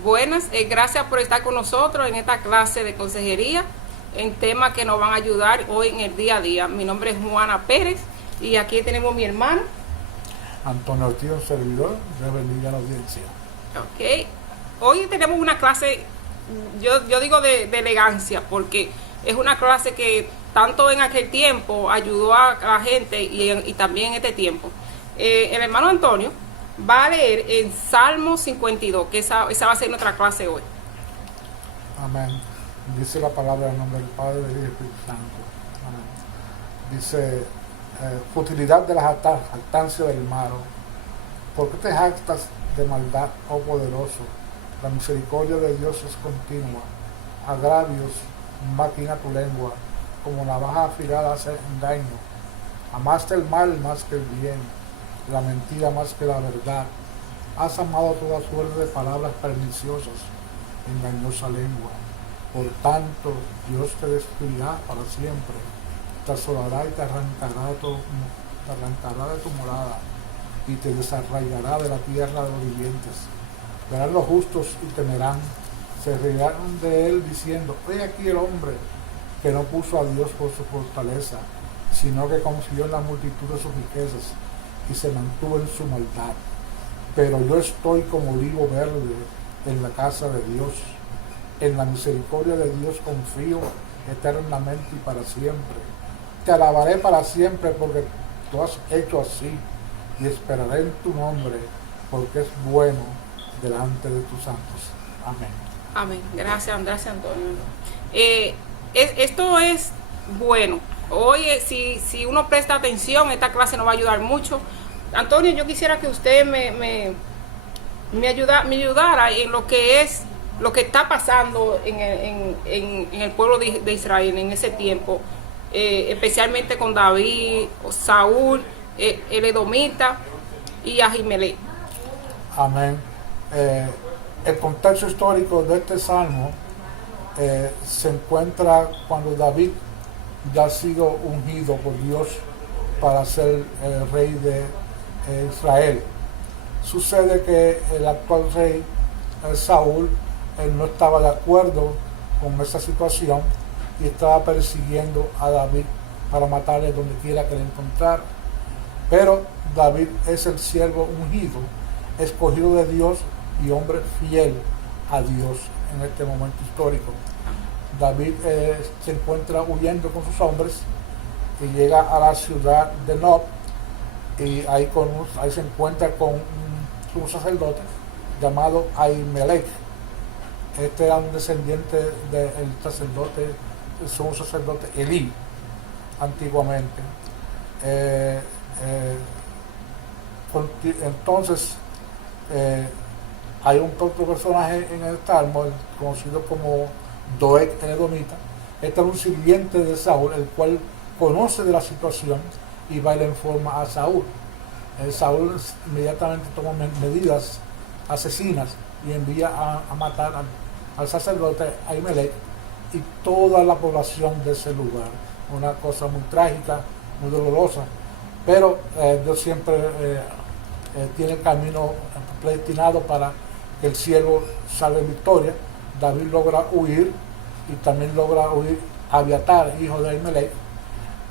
Buenas, gracias por estar con nosotros en esta clase de consejería en temas que nos van a ayudar hoy en el día a día. Mi nombre es Juana Pérez y aquí tenemos a mi hermano Antonio Ortiz, un servidor. Dios bendiga a la audiencia. Ok, hoy tenemos una clase, yo digo de elegancia, porque es una clase que tanto en aquel tiempo ayudó a la gente y también en este tiempo. El hermano Antonio va a leer en Salmo 52, que esa va a ser nuestra clase hoy. Amén. Dice la palabra en nombre del Padre y del Espíritu Santo. Amén. Dice, futilidad de la jactancia del malo. ¿Por qué te jactas de maldad, oh poderoso? La misericordia de Dios es continua. Agravios maquina tu lengua, como navaja afilada hace engaño. Amaste el mal más que el bien, la mentira más que la verdad. Has amado toda suerte de palabras perniciosas, engañosa lengua. Por tanto, Dios te destruirá para siempre, te asolará y te arrancará de tu morada, y te desarraigará de la tierra de los vivientes. Verán los justos y temerán, se reirán de él diciendo, he aquí el hombre que no puso a Dios por su fortaleza, sino que confió en la multitud de sus riquezas y se mantuvo en su maldad. Pero yo estoy como olivo verde en la casa de Dios. En la misericordia de Dios confío eternamente y para siempre. Te alabaré para siempre porque tú has hecho así, y esperaré en tu nombre porque es bueno delante de tus santos. Amén. Amén. Gracias Antonio. Esto es bueno. Hoy, si uno presta atención, esta clase nos va a ayudar mucho. Antonio, yo quisiera que usted me ayudara en lo que está pasando en el pueblo de Israel en ese tiempo, especialmente con David, Saúl, el edomita y Ahimelech. Amén. El contexto histórico de este salmo se encuentra cuando David ya ha sido ungido por Dios para ser el rey de Israel. Sucede que el actual rey, Saúl, él no estaba de acuerdo con esa situación y estaba persiguiendo a David para matarle donde quiera que le encontrara. Pero David es el siervo ungido, escogido de Dios y hombre fiel a Dios en este momento histórico. David se encuentra huyendo con sus hombres y llega a la ciudad de Nob, y ahí se encuentra con un sacerdote llamado Ahimelech. Este era un descendiente del sacerdote, sumo sacerdote Elí, antiguamente. Entonces, hay un otro personaje en el Salmo, conocido como Doeg el edomita. Este era un sirviente de Saúl, el cual conoce de la situación y va y le informa a Saúl. Saúl inmediatamente toma medidas asesinas y envía a matar al sacerdote Ahimelech y toda la población de ese lugar. Una cosa muy trágica, muy dolorosa, pero Dios siempre tiene el camino predestinado para que el siervo salve en victoria. David logra huir y también logra huir Abiatar, hijo de Ahimelech,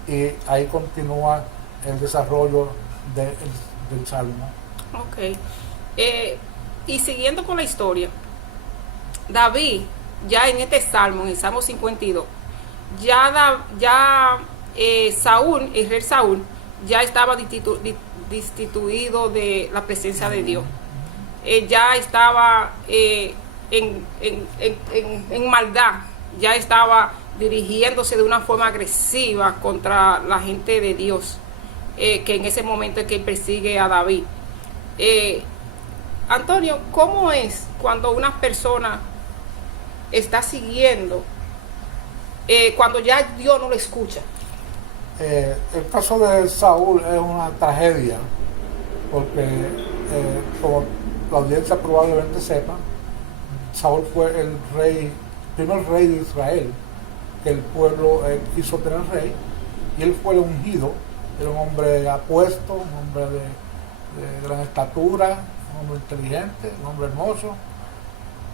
y ahí continúa el desarrollo del salmo. Ok. Y siguiendo con la historia, David, ya en este salmo, en el Salmo 52, Saúl, el rey Saúl, ya estaba destituido de la presencia de Dios. Ya estaba en maldad, ya estaba dirigiéndose de una forma agresiva contra la gente de Dios, que en ese momento es que persigue a David. Antonio, ¿cómo es cuando una persona está siguiendo, cuando ya Dios no lo escucha? El caso de Saúl es una tragedia, porque como la audiencia probablemente sepa, Saúl fue el primer rey de Israel que el pueblo quiso tener rey, y él fue el ungido. Era un hombre apuesto, un hombre de gran estatura, un hombre inteligente, un hombre hermoso,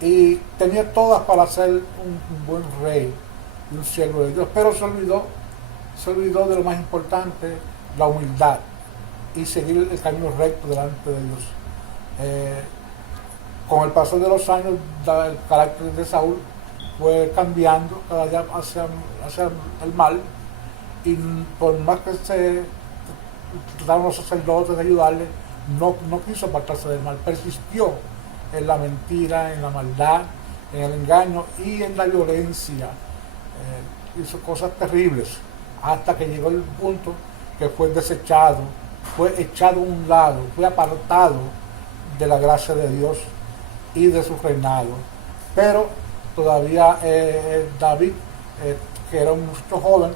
y tenía todas para ser un buen rey y un siervo de Dios, pero se olvidó de lo más importante, la humildad y seguir el camino recto delante de Dios. Con el paso de los años, el carácter de Saúl fue cambiando cada día hacia el mal, y por más que se trataron los sacerdotes de ayudarle, no quiso apartarse del mal, persistió en la mentira, en la maldad, en el engaño y en la violencia. Hizo cosas terribles hasta que llegó el punto que fue desechado, fue echado a un lado, fue apartado de la gracia de Dios y de su reinado. Pero todavía David, que era un muchacho joven,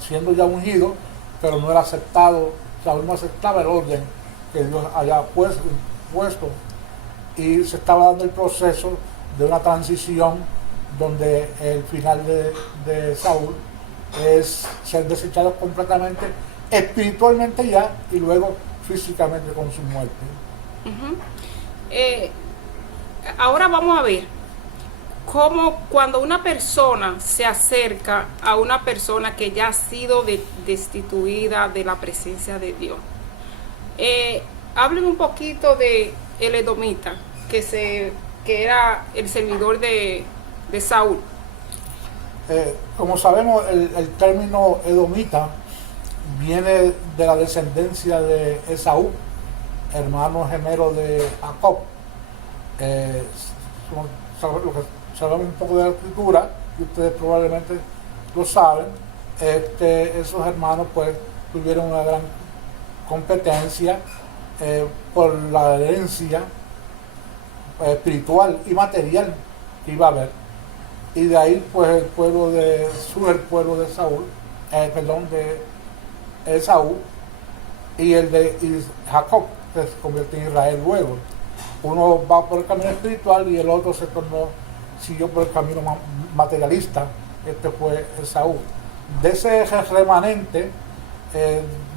siendo ya ungido, pero no era aceptado, Saúl no aceptaba el orden que Dios había puesto, y se estaba dando el proceso de una transición donde el final de Saúl es ser desechado completamente, espiritualmente ya, y luego físicamente con su muerte. Uh-huh. Ahora vamos a ver cómo cuando una persona se acerca a una persona que ya ha sido destituida de la presencia de Dios. Háblenme un poquito de el edomita, que era el servidor de Saúl. Como sabemos, el término edomita viene de la descendencia de Esaú, hermano gemelo de Jacob. Lo que sabemos un poco de la escritura, y ustedes probablemente lo saben, esos hermanos pues tuvieron una gran competencia por la herencia espiritual y material que iba a haber, y de ahí pues surge el pueblo de Saúl, de Esaú, y el de Jacob, que se convirtió en Israel luego. Uno va por el camino espiritual y el otro siguió por el camino materialista. Este fue Esaú. De ese remanente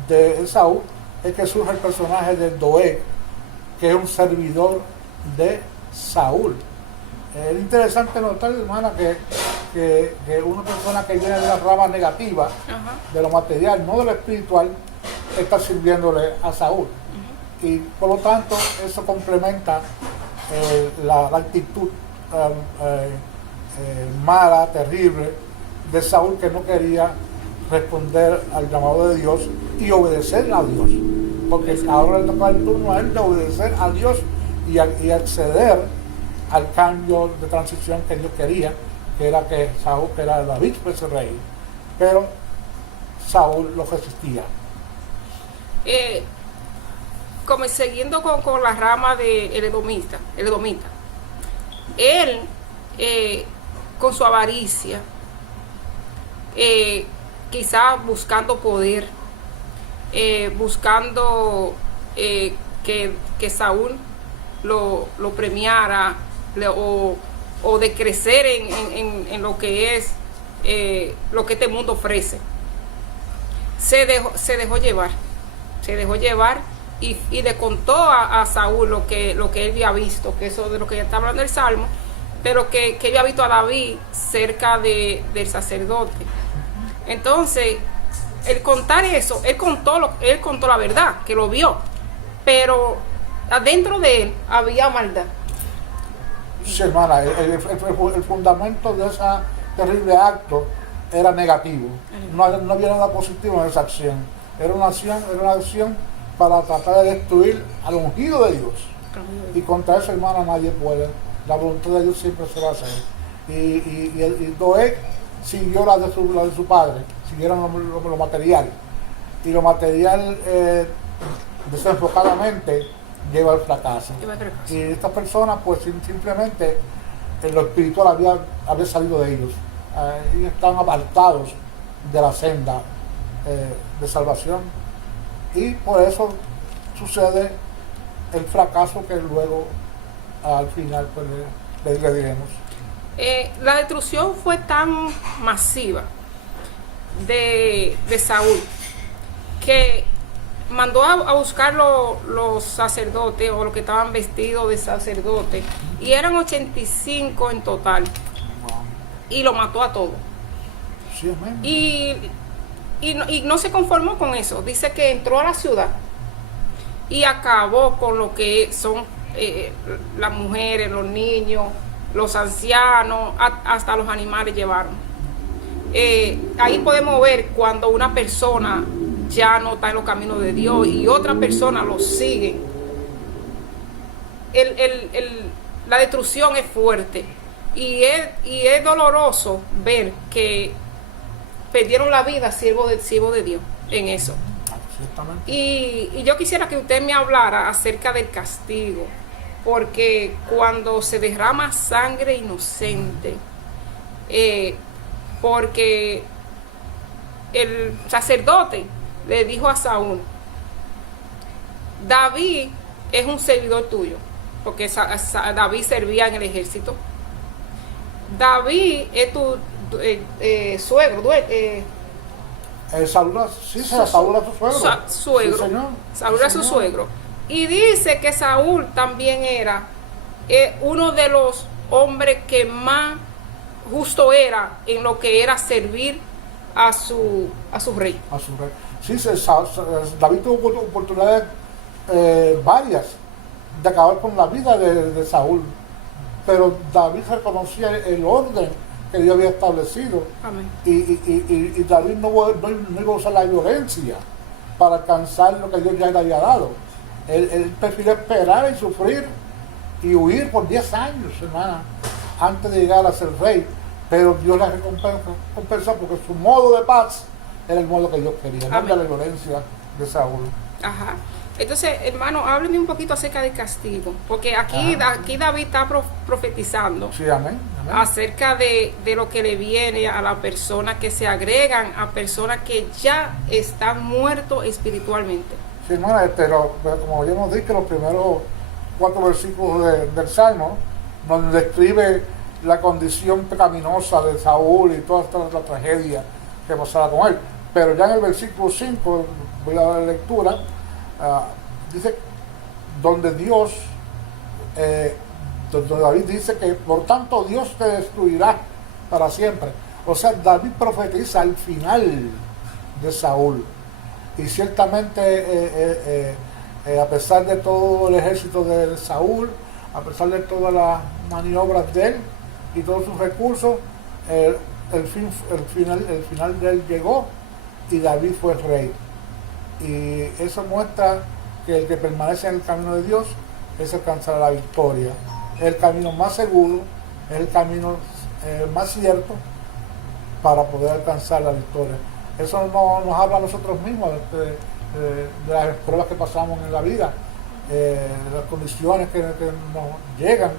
de Esaú es que surge el personaje de Doeg, que es un servidor de Saúl. Es interesante notar, hermana, que una persona que viene de la rama negativa, uh-huh, de lo material, no de lo espiritual, está sirviéndole a Saúl. Uh-huh. Y por lo tanto, eso complementa la actitud mala, terrible de Saúl, que no quería responder al llamado de Dios y obedecer a Dios, porque ahora le toca el turno a él de obedecer a Dios y acceder al cambio de transición que Dios quería, que era que Saúl, que era David, fuese rey. Pero Saúl lo resistía. Como siguiendo con la rama del edomita, él con su avaricia, quizás buscando poder, buscando que Saúl lo premiara, o de crecer en lo que es lo que este mundo ofrece. Se dejó llevar y le contó a Saúl lo que él había visto, que eso de lo que ya está hablando el Salmo, pero que había visto a David cerca del sacerdote. Entonces, el contar eso, él contó la verdad, que lo vio, pero adentro de él había maldad. Sí, hermana, el fundamento de ese terrible acto era negativo. No había nada positivo en esa acción. Era una acción para tratar de destruir al ungido de Dios. Y contra eso, hermana, nadie puede. La voluntad de Dios siempre se va a hacer. Y Doeg siguió la de su padre, siguieron lo material. Y lo material desenfocadamente lleva al fracaso. Y estas personas, pues simplemente lo espiritual había salido de ellos. Y están apartados de la senda de salvación. Y por eso sucede el fracaso que luego al final pues le diremos. La destrucción fue tan masiva de Saúl que mandó a buscar los sacerdotes o los que estaban vestidos de sacerdotes, y eran 85 en total, y lo mató a todos. Sí, amén. Y no se conformó con eso. Dice que entró a la ciudad y acabó con lo que son las mujeres, los niños, los ancianos, hasta los animales llevaron. Ahí podemos ver cuando una persona ya no está en los caminos de Dios y otra persona lo sigue. La destrucción es fuerte y es doloroso ver que perdieron la vida siervos de Dios en eso. Y yo quisiera que usted me hablara acerca del castigo, porque cuando se derrama sangre inocente, porque el sacerdote le dijo a Saúl: David es un servidor tuyo, porque David servía en el ejército. David es tu suegro, Saúl era su suegro. Suegro. Sí, señor. Saúl era su suegro. Y dice que Saúl también era uno de los hombres que más justo era en lo que era servir a su rey. A su rey. Sí, David tuvo oportunidades varias de acabar con la vida de Saúl, pero David reconocía el orden que Dios había establecido. Amén. Y David no iba a usar la violencia para alcanzar lo que Dios ya le había dado. Él prefirió esperar y sufrir y huir por 10 años, hermana, antes de llegar a ser rey. Pero Dios la recompensó porque su modo de paz era el modo que Dios quería, no de la violencia de Saúl. Ajá. Entonces, hermano, hábleme un poquito acerca del castigo, porque aquí David está profetizando. Sí, amén. Acerca de lo que le viene a las personas que se agregan a personas que ya están muertos espiritualmente. Sí, hermana, como ya hemos dicho, los primeros 4 versículos del Salmo, donde describe la condición pecaminosa de Saúl y toda esta tragedia que pasaba con él. Pero ya en el versículo 5, voy a dar lectura, dice, donde David dice que por tanto Dios te destruirá para siempre. O sea, David profetiza el final de Saúl. Y ciertamente a pesar de todo el ejército de Saúl, a pesar de todas las maniobras de él y todos sus recursos, el final de él llegó y David fue rey. Y eso muestra que el que permanece en el camino de Dios es alcanzar la victoria. Es el camino más seguro, es el camino más cierto para poder alcanzar la victoria. Eso nos habla a nosotros mismos de las pruebas que pasamos en la vida, de las condiciones que nos llegan,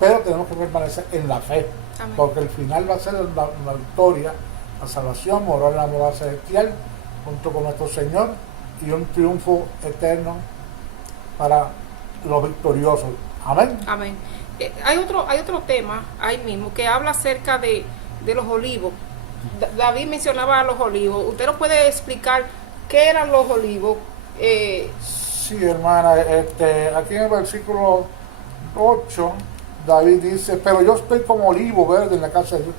pero tenemos que permanecer en la fe. Amén. Porque el final va a ser la victoria, la salvación, morar en la morada celestial junto con nuestro Señor y un triunfo eterno para los victoriosos. Amén. Amén. Hay otro tema ahí mismo que habla acerca de los olivos. David mencionaba a los olivos. ¿Usted nos puede explicar qué eran los olivos? Sí, hermana. Aquí en el versículo 8, David dice: pero yo estoy como olivo verde en la casa de Dios.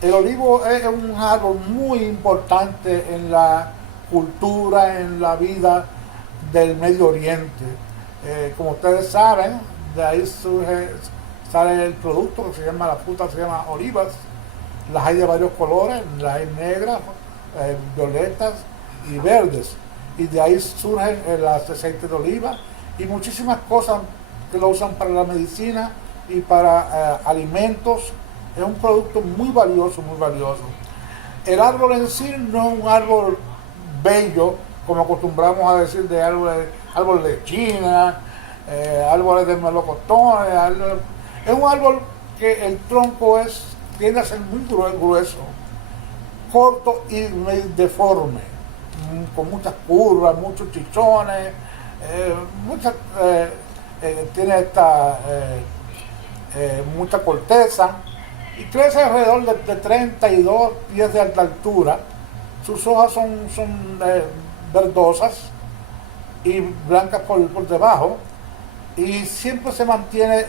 El olivo es un árbol muy importante en la cultura, en la vida del Medio Oriente. Como ustedes saben, de ahí sale el producto que se llama, la fruta se llama olivas. Las hay de varios colores, las hay negras, violetas y verdes. Y de ahí surgen las aceites de oliva y muchísimas cosas que lo usan para la medicina y para alimentos. Es un producto muy valioso, muy valioso. El árbol en sí no es un árbol bello, como acostumbramos a decir de árboles de China, árboles de melocotones. Es un árbol que el tronco tiende a ser muy grueso, corto y deforme, con muchas curvas, muchos chichones, tiene mucha corteza y crece alrededor de 32 pies de altura. Sus hojas son verdosas y blancas por debajo, y siempre se mantiene